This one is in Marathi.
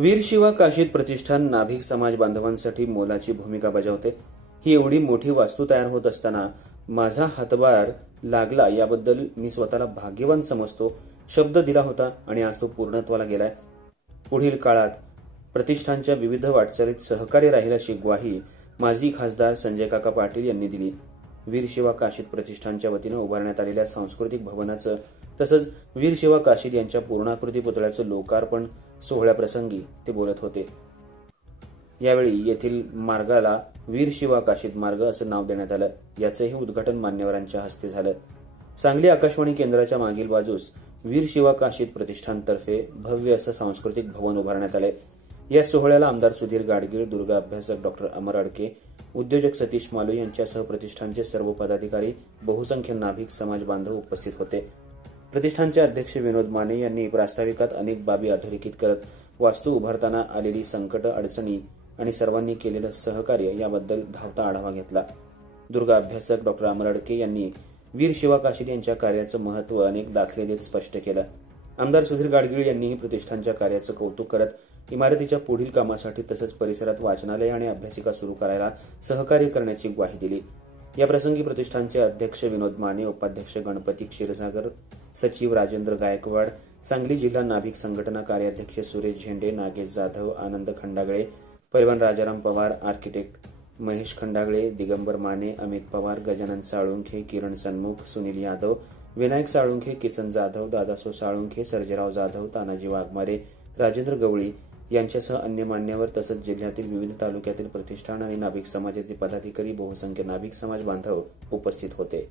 वीर शिवा काशीद प्रतिष्ठान नाभिक समाज बांधवांसाठी मोलाची भूमिका बजावते। ही एवढी मोठी वास्तू तयार होत असताना माझा हातभार लागला याबद्दल मी स्वतःला भाग्यवान समजतो। शब्द दिला होता आणि आज तो पूर्णत्वाला गेलाय। पुढील काळात प्रतिष्ठानच्या विविध वाटचालीत सहकार्य राहील अशी ग्वाही माजी खासदार संजय काका पाटील यांनी दिली। वीर शिवा काशीद प्रतिष्ठानच्या वतीने उभारण्यात आलेल्या सांस्कृतिक भवनाचं तसंच वीर शिवा काशीद यांच्या पूर्णाकृती पुतळ्याचं लोकार्पण सोहळ्याप्रसंगी ते बोलत होते। यावेळी येथील मार्गाला वीर शिवा काशीद मार्ग असं नाव देण्यात आलं। याचंही उद्घाटन मान्यवरांच्या हस्ते झालं। सांगली आकाशवाणी केंद्राच्या मागील बाजूस वीर शिवा काशीद प्रतिष्ठानतर्फे भव्य असं सांस्कृतिक भवन उभारण्यात आलंय। या सोहळ्याला आमदार सुधीर गाडगीळ, दुर्गा अभ्यासक डॉ. अमर अडके, उद्योजक सतीश मालू यांच्यासह प्रतिष्ठानचे सर्व पदाधिकारी, बहुसंख्य नाभिक समाज बांधव उपस्थित होते। प्रतिष्ठानचे अध्यक्ष विनोद माने यांनी प्रास्ताविकात अनेक बाबी अधोरेखित करत वास्तू उभारताना आलेली संकट, अडचणी आणि सर्वांनी केलेलं सहकार्य याबद्दल धावता आढावा घेतला। दुर्गा अभ्यासक डॉ. अमर अडके यांनी वीर शिवा काशीद यांच्या कार्याचं महत्त्व अनेक दाखले देत स्पष्ट केलं। आमदार सुधीर गाडगीळ यांनीही प्रतिष्ठानच्या कार्याचं कौतुक करत इमारतीच्या पुढील कामासाठी तसंच परिसरात वाचनालय आणि अभ्यासिका सुरू करायला सहकार्य करण्याची ग्वाही दिली। या प्रसंगी प्रतिष्ठानचे अध्यक्ष विनोद माने, उपाध्यक्ष गणपती क्षीरसागर, सचिव राजेंद्र गायकवाड, सांगली जिल्हा नाभिक संघटना कार्याध्यक्ष सुरेश झेंडे, नागेश जाधव, आनंद खंडागळे, पैलवान राजाराम पवार, आर्किटेक्ट महेश खंडागळे, दिगंबर माने, अमित पवार, गजानन साळुंखे, किरण सन्मुख, सुनील यादव, विनायक साळुंखे, किसन जाधव, दादासो साळुंखे, सर्जेराव जाधव, तानाजी वाघमारे, राजेंद्र गवळी यांच्यासह अन्य मान्यवर तसंच जिल्ह्यातील विविध तालुक्यातील प्रतिष्ठान आणि नाभिक समाजाचे पदाधिकारी, बहुसंख्य नाभिक समाज बांधव उपस्थित होते।